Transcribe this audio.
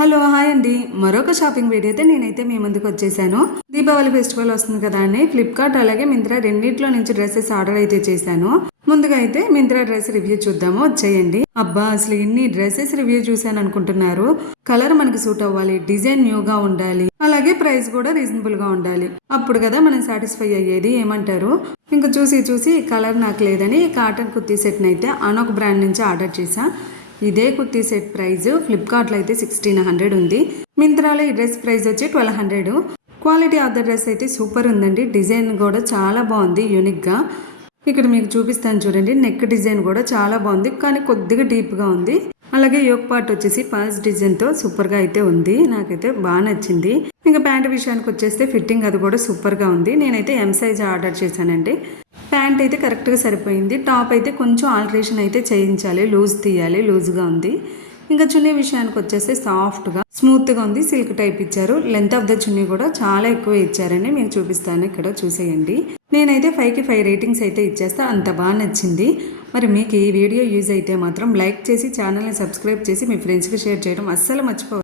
Hello hi అండి. మరొక shopping video అయితే నేనైతే మీ ముందుకు వచ్చేసాను. దీపావళి ఫెస్టివల్ వస్తుంది కదా అని ఫ్లిప్కార్ట్ అలాగే మింత్రా రెండింటిలో నుంచి డ్రెస్సెస్ ఆర్డర్ అయితే చేశాను. ముందుగా అయితే మింత్రా డ్రెస్ రివ్యూ చూద్దాము. వచ్చేయండి అబ్బా అసలు ఇన్ని డ్రెస్సెస్ రివ్యూ చూశాను అనుకుంటున్నారు. కలర్ మనకి సూట్ అవ్వాలి డిజైన్ న్యూగా ఉండాలి అలాగే ప్రైస్ కూడా రీజనబుల్గా ఉండాలి. అప్పుడు కదా మనం సాటిస్ఫై అయ్యేది ఏమంటారు? ఇంకా చూసి చూసి కలర్ నాకు లేదని కాటన్ కుర్తీ సెట్ అయితే అనొక బ్రాండ్ నుంచి ఆర్డర్ చేశాను ఇదే కుర్తీ సెట్ ప్రైస్. ఫ్లిప్కార్ట్లో అయితే సిక్స్టీన్ హండ్రెడ్ ఉంది. మింత్రాలో ఈ డ్రెస్ ప్రైస్ వచ్చి twelve hundred quality of the dress అయితే సూపర్ ఉందండి. డిజైన్ కూడా చాలా బాగుంది యూనిక్గా ఇక్కడ మీకు చూపిస్తాను చూడండి. నెక్ డిజైన్ కూడా చాలా బాగుంది కానీ కొద్దిగా డీప్గా ఉంది. అలాగే యోగ్ పార్ట్ వచ్చేసి పాస్ డిజైన్తో సూపర్గా అయితే ఉంది. నాకైతే బాగా నచ్చింది. ఇంకా ప్యాంట్ విషయానికి వచ్చేస్తే ఫిట్టింగ్ అది కూడా సూపర్గా ఉంది. నేనైతే ఎం సైజ్ ఆర్డర్ చేశానండి. ప్యాంట్ అయితే కరెక్ట్గా సరిపోయింది. టాప్ అయితే కొంచెం ఆల్టరేషన్ అయితే చేయించాలి. లూజ్ తీయాలి. లూజ్గా ఉంది. ఇంకా చున్నీ విషయానికి వచ్చేస్తే సాఫ్ట్గా స్మూత్గా ఉంది. సిల్క్ టైప్ ఇచ్చారు. లెంత్ ఆఫ్ ద చున్నీ కూడా చాలా ఎక్కువ ఇచ్చారని మీకు చూపిస్తాను. ఇక్కడ చూసేయండి. నేనైతే ఫైవ్కి ఫైవ్ రేటింగ్స్ అయితే ఇచ్చేస్తా. అంత బాగా నచ్చింది. మరి మీకు ఈ వీడియో యూజ్ అయితే మాత్రం లైక్ చేసి ఛానల్ని సబ్స్క్రైబ్ చేసి మీ ఫ్రెండ్స్కి షేర్ చేయడం అస్సలు మర్చిపో